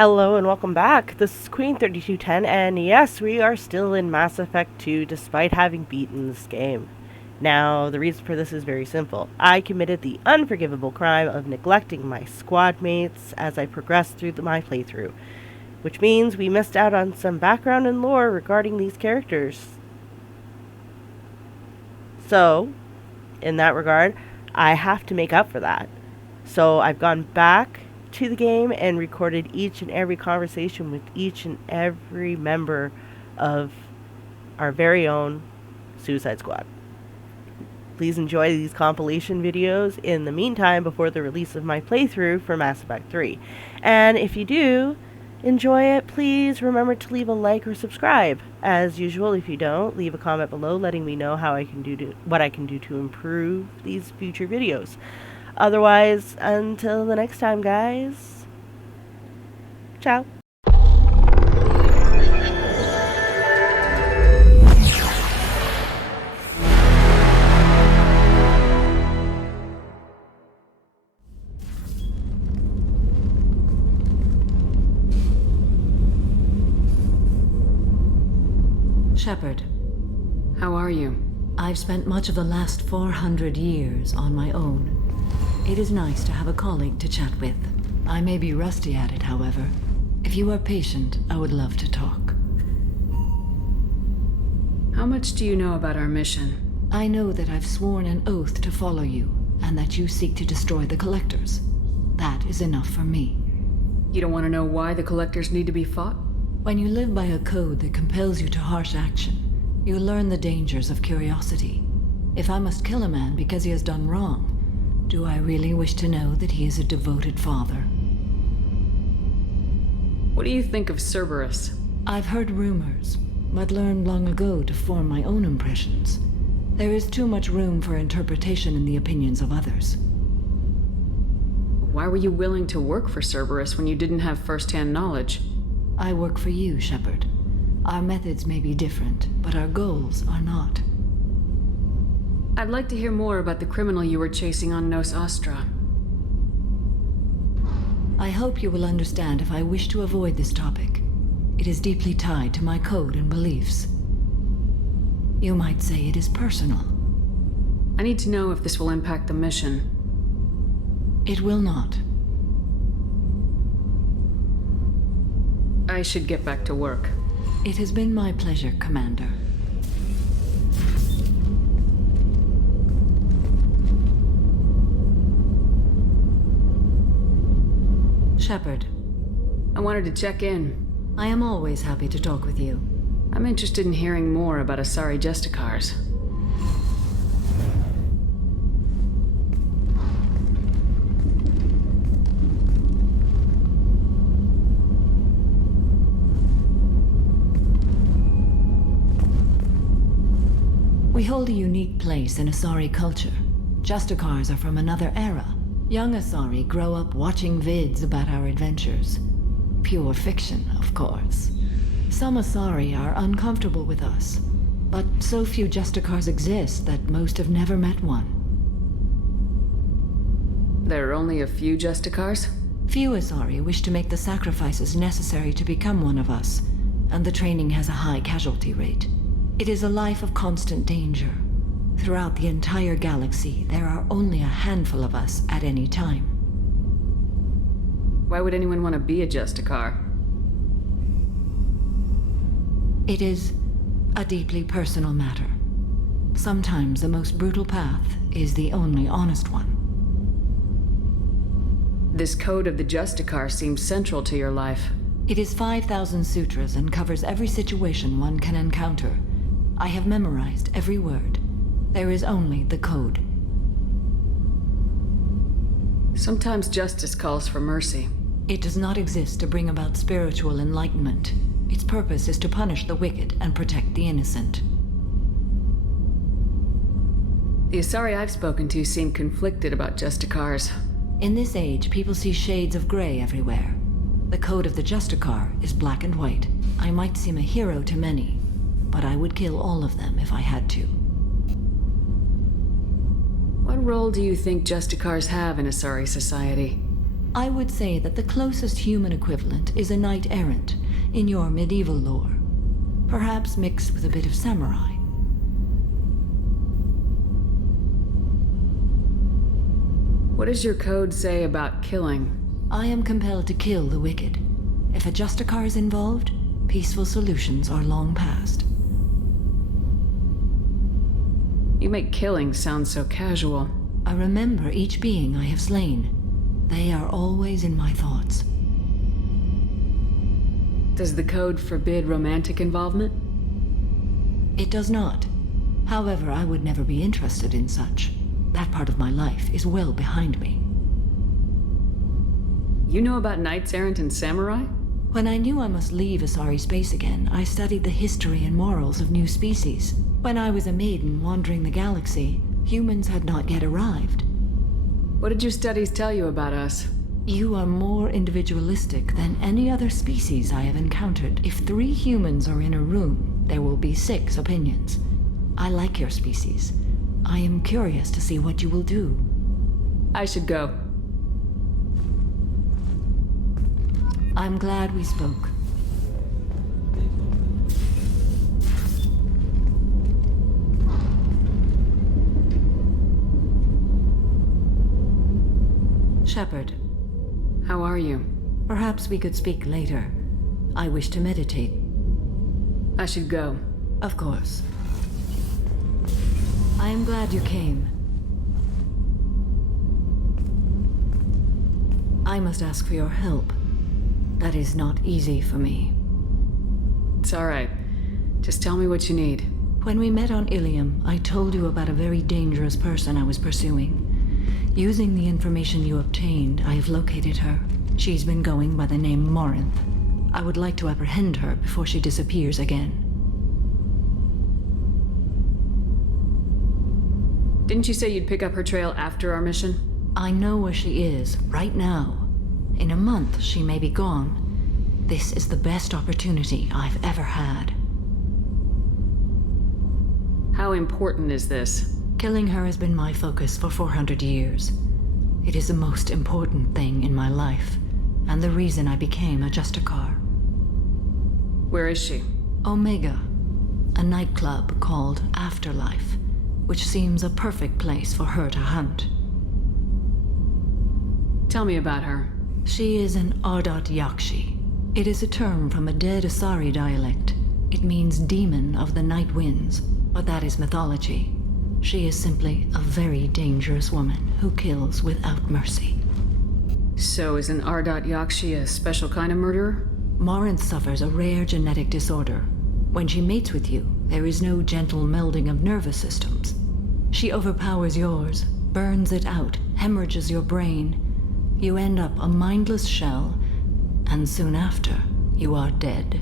Hello and welcome back. This is Queen 3210, and yes, we are still in Mass Effect 2 despite having beaten this game. Now, the reason for this is very simple. I committed the unforgivable crime of neglecting my squad mates as I progressed through my playthrough, which means we missed out on some background and lore regarding these characters. So, in that regard, I have to make up for that. So I've gone back to the game and recorded each and every conversation with each and every member of our very own Suicide Squad. Please enjoy these compilation videos in the meantime before the release of my playthrough for Mass Effect 3. And if you do enjoy it, please remember to leave a like or subscribe. As usual, if you don't, leave a comment below letting me know what I can do to improve these future videos. Otherwise, until the next time, guys. Ciao. Shepard, how are you? I've spent much of the last 400 years on my own. It is nice to have a colleague to chat with. I may be rusty at it, however. If you are patient, I would love to talk. How much do you know about our mission? I know that I've sworn an oath to follow you, and that you seek to destroy the Collectors. That is enough for me. You don't want to know why the Collectors need to be fought? When you live by a code that compels you to harsh action, you learn the dangers of curiosity. If I must kill a man because he has done wrong, do I really wish to know that he is a devoted father? What do you think of Cerberus? I've heard rumors, but learned long ago to form my own impressions. There is too much room for interpretation in the opinions of others. Why were you willing to work for Cerberus when you didn't have first-hand knowledge? I work for you, Shepard. Our methods may be different, but our goals are not. I'd like to hear more about the criminal you were chasing on Nos Astra. I hope you will understand if I wish to avoid this topic. It is deeply tied to my code and beliefs. You might say it is personal. I need to know if this will impact the mission. It will not. I should get back to work. It has been my pleasure, Commander. Shepard. I wanted to check in. I am always happy to talk with you. I'm interested in hearing more about Asari Justicars. We hold a unique place in Asari culture. Justicars are from another era. Young Asari grow up watching vids about our adventures. Pure fiction, of course. Some Asari are uncomfortable with us, but so few Justicars exist that most have never met one. There are only a few Justicars? Few Asari wish to make the sacrifices necessary to become one of us, and the training has a high casualty rate. It is a life of constant danger. Throughout the entire galaxy, there are only a handful of us at any time. Why would anyone want to be a Justicar? It is a deeply personal matter. Sometimes the most brutal path is the only honest one. This code of the Justicar seems central to your life. It is 5,000 sutras and covers every situation one can encounter. I have memorized every word. There is only the code. Sometimes justice calls for mercy. It does not exist to bring about spiritual enlightenment. Its purpose is to punish the wicked and protect the innocent. The Asari I've spoken to seem conflicted about Justicars. In this age, people see shades of gray everywhere. The code of the Justicar is black and white. I might seem a hero to many, but I would kill all of them if I had to. What role do you think Justicars have in Asari society? I would say that the closest human equivalent is a knight-errant in your medieval lore. Perhaps mixed with a bit of samurai. What does your code say about killing? I am compelled to kill the wicked. If a Justicar is involved, peaceful solutions are long past. You make killing sound so casual. I remember each being I have slain. They are always in my thoughts. Does the code forbid romantic involvement? It does not. However, I would never be interested in such. That part of my life is well behind me. You know about knights errant and samurai? When I knew I must leave Asari space again, I studied the history and morals of new species. When I was a maiden wandering the galaxy, humans had not yet arrived. What did your studies tell you about us? You are more individualistic than any other species I have encountered. If 3 humans are in a room, there will be 6 opinions. I like your species. I am curious to see what you will do. I should go. I'm glad we spoke. Shepard. How are you? Perhaps we could speak later. I wish to meditate. I should go. Of course. I am glad you came. I must ask for your help. That is not easy for me. It's all right. Just tell me what you need. When we met on Ilium, I told you about a very dangerous person I was pursuing. Using the information you obtained, I have located her. She's been going by the name Morinth. I would like to apprehend her before she disappears again. Didn't you say you'd pick up her trail after our mission? I know where she is, right now. In a month, she may be gone. This is the best opportunity I've ever had. How important is this? Killing her has been my focus for 400 years. It is the most important thing in my life, and the reason I became a Justicar. Where is she? Omega, a nightclub called Afterlife, which seems a perfect place for her to hunt. Tell me about her. She is an Ardat Yakshi. It is a term from a dead Asari dialect. It means demon of the night winds, but that is mythology. She is simply a very dangerous woman who kills without mercy. So is an Ardat Yakshi a special kind of murderer? Morinth suffers a rare genetic disorder. When she mates with you, there is no gentle melding of nervous systems. She overpowers yours, burns it out, hemorrhages your brain. You end up a mindless shell, and soon after, you are dead.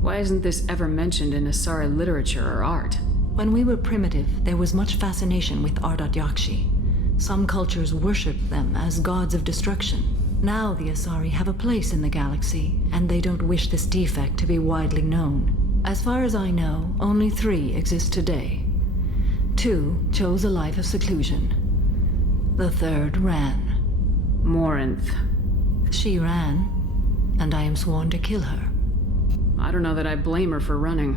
Why isn't this ever mentioned in Asari literature or art? When we were primitive, there was much fascination with Ardat Yakshi. Some cultures worshipped them as gods of destruction. Now the Asari have a place in the galaxy, and they don't wish this defect to be widely known. As far as I know, only 3 exist today. 2 chose a life of seclusion. The 3rd ran. Morinth. She ran, and I am sworn to kill her. I don't know that I blame her for running.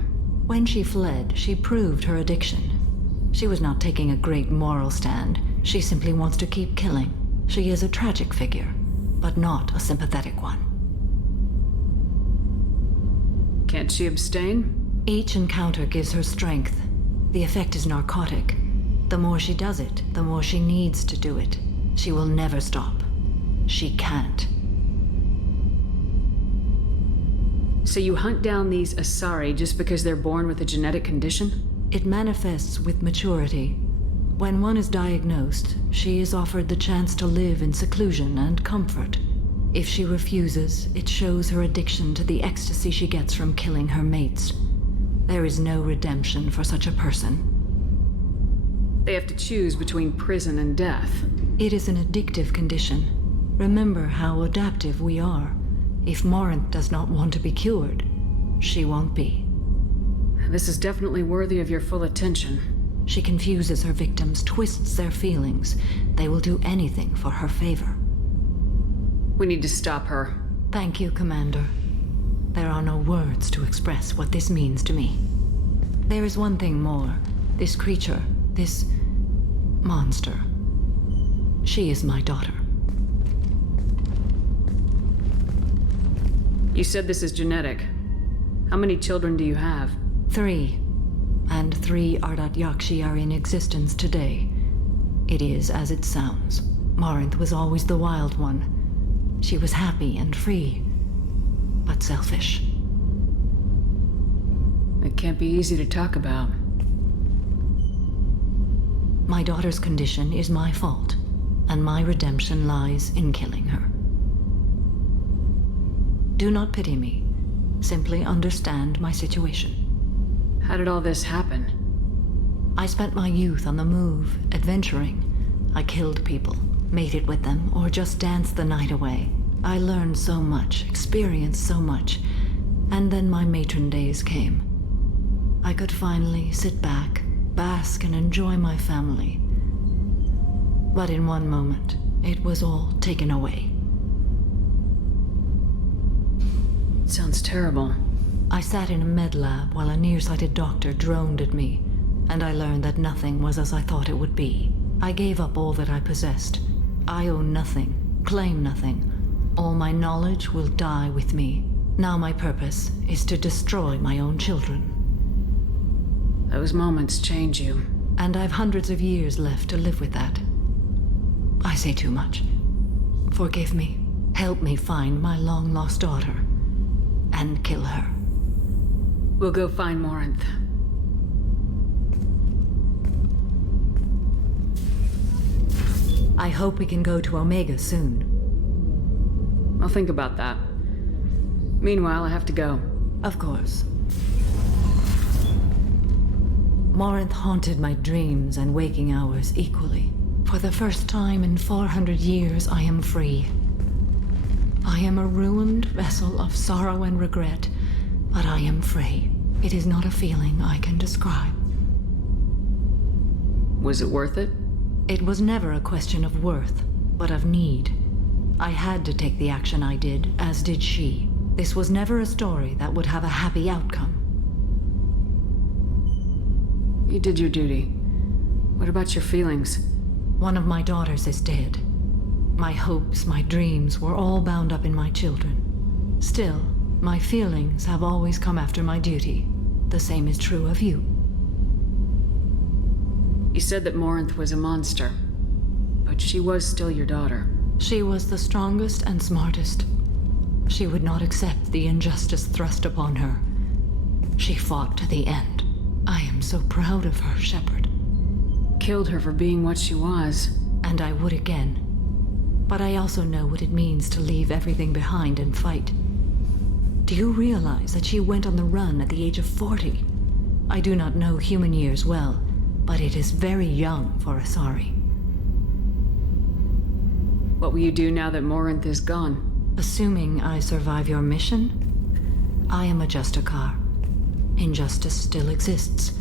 When she fled, she proved her addiction. She was not taking a great moral stand. She simply wants to keep killing. She is a tragic figure, but not a sympathetic one. Can't she abstain? Each encounter gives her strength. The effect is narcotic. The more she does it, the more she needs to do it. She will never stop. She can't. So you hunt down these Asari just because they're born with a genetic condition? It manifests with maturity. When one is diagnosed, she is offered the chance to live in seclusion and comfort. If she refuses, it shows her addiction to the ecstasy she gets from killing her mates. There is no redemption for such a person. They have to choose between prison and death. It is an addictive condition. Remember how adaptive we are. If Morinth does not want to be cured, she won't be. This is definitely worthy of your full attention. She confuses her victims, twists their feelings. They will do anything for her favor. We need to stop her. Thank you, Commander. There are no words to express what this means to me. There is one thing more. This creature, this monster. She is my daughter. You said this is genetic. How many children do you have? 3. And 3 Ardat Yakshi are in existence today. It is as it sounds. Morinth was always the wild one. She was happy and free, but selfish. It can't be easy to talk about. My daughter's condition is my fault, and my redemption lies in killing her. Do not pity me. Simply understand my situation. How did all this happen? I spent my youth on the move, adventuring. I killed people, mated with them, or just danced the night away. I learned so much, experienced so much, and then my matron days came. I could finally sit back, bask, and enjoy my family. But in one moment, it was all taken away. Sounds terrible. I sat in a med lab while a nearsighted doctor droned at me, and I learned that nothing was as I thought it would be. I gave up all that I possessed. I own nothing, claim nothing. All my knowledge will die with me. Now my purpose is to destroy my own children. Those moments change you. And I've hundreds of years left to live with that. I say too much. Forgive me. Help me find my long-lost daughter. And kill her. We'll go find Morinth. I hope we can go to Omega soon. I'll think about that. Meanwhile, I have to go. Of course. Morinth haunted my dreams and waking hours equally. For the first time in 400 years, I am free. I am a ruined vessel of sorrow and regret, but I am free. It is not a feeling I can describe. Was it worth it? It was never a question of worth, but of need. I had to take the action I did, as did she. This was never a story that would have a happy outcome. You did your duty. What about your feelings? One of my daughters is dead. My hopes, my dreams were all bound up in my children. Still, my feelings have always come after my duty. The same is true of you. You said that Morinth was a monster, but she was still your daughter. She was the strongest and smartest. She would not accept the injustice thrust upon her. She fought to the end. I am so proud of her, Shepard. Killed her for being what she was. And I would again. But I also know what it means to leave everything behind and fight. Do you realize that she went on the run at the age of 40? I do not know human years well, but it is very young for Asari. What will you do now that Morinth is gone? Assuming I survive your mission, I am a Justicar. Injustice still exists,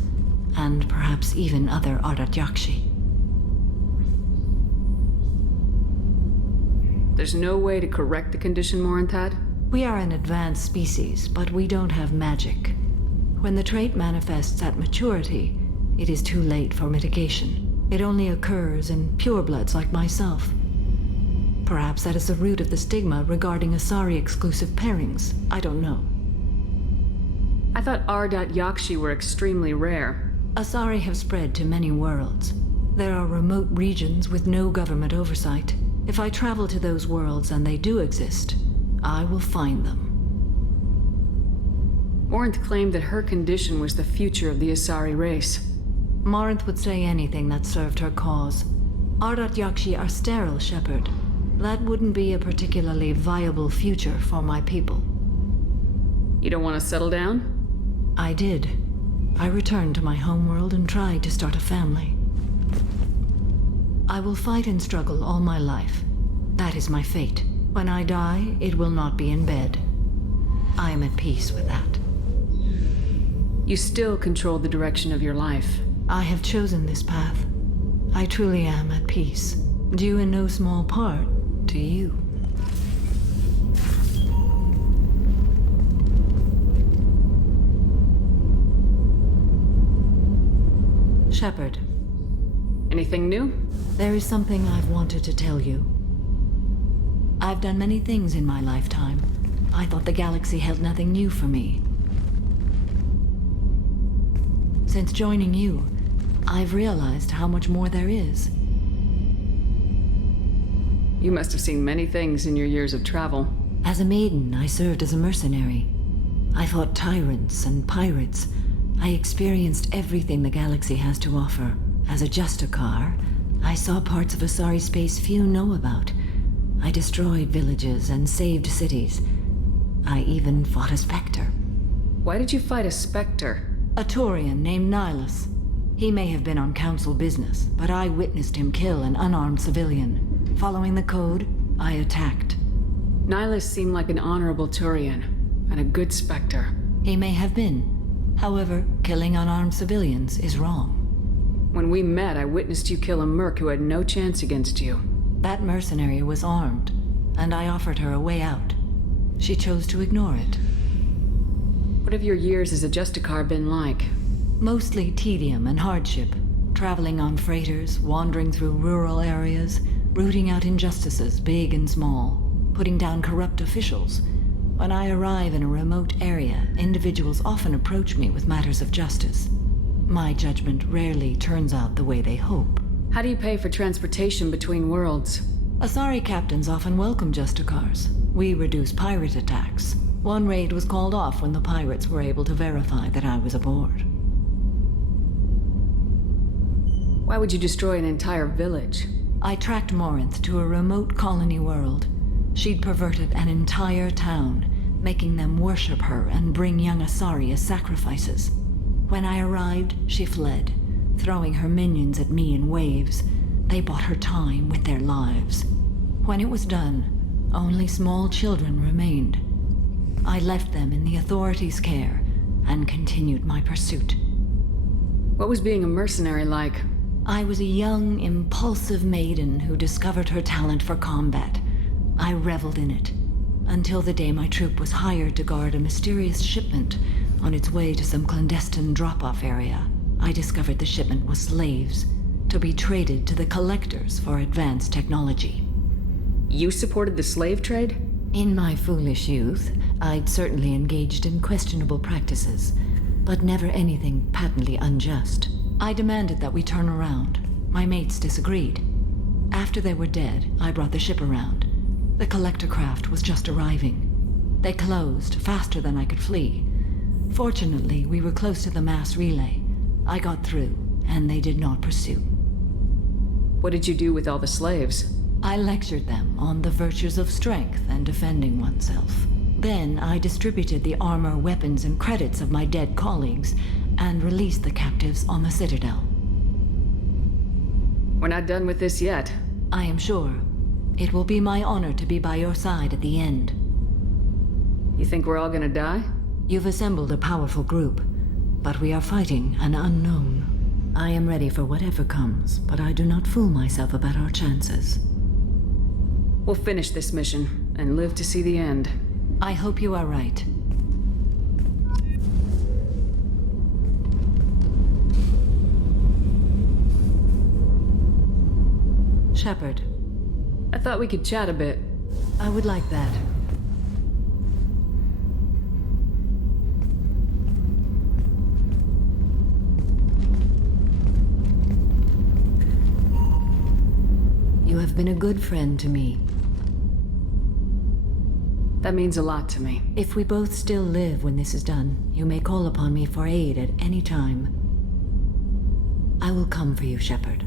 and perhaps even other Ardat Yakshi. There's no way to correct the condition Morinth had? We are an advanced species, but we don't have magic. When the trait manifests at maturity, it is too late for mitigation. It only occurs in purebloods like myself. Perhaps that is the root of the stigma regarding Asari-exclusive pairings. I don't know. I thought Ardat Yakshi were extremely rare. Asari have spread to many worlds. There are remote regions with no government oversight. If I travel to those worlds and they do exist, I will find them. Morinth claimed that her condition was the future of the Asari race. Morinth would say anything that served her cause. Ardat Yakshi are sterile, Shepard. That wouldn't be a particularly viable future for my people. You don't want to settle down? I did. I returned to my homeworld and tried to start a family. I will fight and struggle all my life. That is my fate. When I die, it will not be in bed. I am at peace with that. You still control the direction of your life. I have chosen this path. I truly am at peace, due in no small part to you. Shepard. Anything new? There is something I've wanted to tell you. I've done many things in my lifetime. I thought the galaxy held nothing new for me. Since joining you, I've realized how much more there is. You must have seen many things in your years of travel. As a maiden, I served as a mercenary. I fought tyrants and pirates. I experienced everything the galaxy has to offer. As a Justicar, I saw parts of Asari space few know about. I destroyed villages and saved cities. I even fought a Spectre. Why did you fight a Spectre? A Taurian named Nihilus. He may have been on council business, but I witnessed him kill an unarmed civilian. Following the code, I attacked. Nihilus seemed like an honorable Turian, and a good Spectre. He may have been. However, killing unarmed civilians is wrong. When we met, I witnessed you kill a merc who had no chance against you. That mercenary was armed, and I offered her a way out. She chose to ignore it. What have your years as a Justicar been like? Mostly tedium and hardship. Traveling on freighters, wandering through rural areas, rooting out injustices, big and small, putting down corrupt officials. When I arrive in a remote area, individuals often approach me with matters of justice. My judgment rarely turns out the way they hope. How do you pay for transportation between worlds? Asari captains often welcome Justicars. We reduce pirate attacks. One raid was called off when the pirates were able to verify that I was aboard. Why would you destroy an entire village? I tracked Morinth to a remote colony world. She'd perverted an entire town, making them worship her and bring young Asari as sacrifices. When I arrived, she fled, throwing her minions at me in waves. They bought her time with their lives. When it was done, only small children remained. I left them in the authorities' care and continued my pursuit. What was being a mercenary like? I was a young, impulsive maiden who discovered her talent for combat. I reveled in it, until the day my troop was hired to guard a mysterious shipment on its way to some clandestine drop-off area. I discovered the shipment was slaves, to be traded to the collectors for advanced technology. You supported the slave trade? In my foolish youth, I'd certainly engaged in questionable practices, but never anything patently unjust. I demanded that we turn around. My mates disagreed. After they were dead, I brought the ship around. The collector craft was just arriving. They closed faster than I could flee. Fortunately, we were close to the mass relay. I got through, and they did not pursue. What did you do with all the slaves? I lectured them on the virtues of strength and defending oneself. Then I distributed the armor, weapons, and credits of my dead colleagues and released the captives on the Citadel. We're not done with this yet. I am sure. It will be my honor to be by your side at the end. You think we're all gonna die? You've assembled a powerful group, but we are fighting an unknown. I am ready for whatever comes, but I do not fool myself about our chances. We'll finish this mission and live to see the end. I hope you are right. Shepard. I thought we could chat a bit. I would like that. You have been a good friend to me. That means a lot to me. If we both still live when this is done, you may call upon me for aid at any time. I will come for you, Shepard.